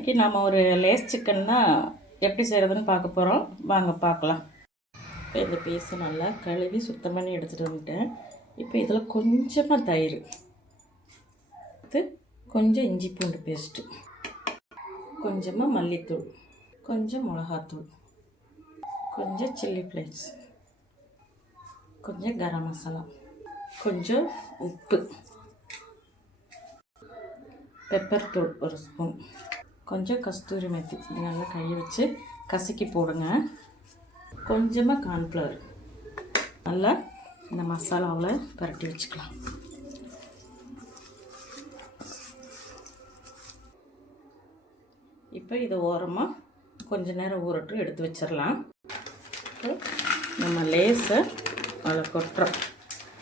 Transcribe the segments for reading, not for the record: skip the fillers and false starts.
இன்றைக்கி நம்ம ஒரு லேஸ் சிக்கன் தான் எப்படி செய்கிறதுன்னு பார்க்க போகிறோம். வாங்க பார்க்கலாம். இப்போ இந்த பீஸை நல்லா கழுவி சுத்தம் பண்ணி எடுத்துகிட்டு வந்துட்டேன். இப்போ இதில் கொஞ்சமாக தயிர், கொஞ்சம் இஞ்சி பூண்டு பேஸ்ட்டு, கொஞ்சமாக மல்லித்தூள், கொஞ்சம் மிளகாத்தூள், கொஞ்சம் சில்லி ஃப்ளேக்ஸ், கொஞ்சம் கரம் மசாலா, கொஞ்சம் உப்பு, பெப்பர் தூள் ஒரு ஸ்பூன், கொஞ்சம் கஸ்தூரி மெத்தி நல்லா கையை வச்சு கசக்கி போடுங்க. கொஞ்சமாக கார்ன்ஃப்ளவர் நல்லா இந்த மசாலாவில் பரட்டி வச்சுக்கலாம். இப்போ இதை ஓரமாக கொஞ்ச நேரம் ஊறட்டும், எடுத்து வச்சிடலாம். நம்ம லேஸை அதில் கொட்டுறோம்,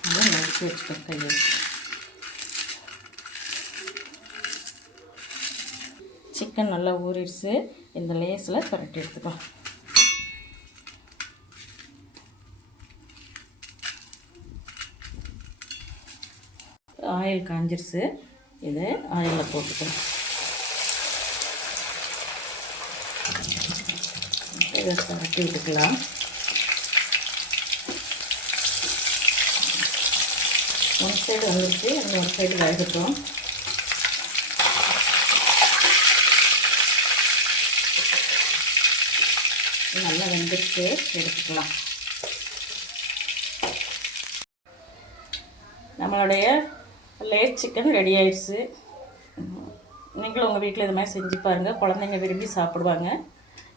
நல்லா நறுக்கி வச்சுக்கோங்க கையை. சிக்கன் நல்லா ஊறிடுச்சு. இந்த லேஸில் பரட்டி எடுத்துக்கலாம். ஆயில் காஞ்சிருச்சு, இதை ஆயிலில் போட்டுக்கலாம். இதை பரட்டி விட்டுக்கலாம். ஒன் சைடு வந்துருச்சு, இன்னொரு சைடு வேகட்டும். நல்லா வெந்துட்டு எடுத்துக்கலாம். நம்மளுடைய லேஸ் சிக்கன் ரெடி ஆயிடுச்சு. நீங்களும் உங்கள் வீட்டில் இது மாதிரி செஞ்சு பாருங்கள், குழந்தைங்க விரும்பி சாப்பிடுவாங்க.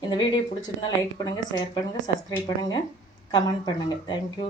இந்த வீடியோ பிடிச்சிருந்தா லைக் பண்ணுங்கள், ஷேர் பண்ணுங்கள், சப்ஸ்கிரைப் பண்ணுங்கள், கமெண்ட் பண்ணுங்கள். தேங்க்யூ.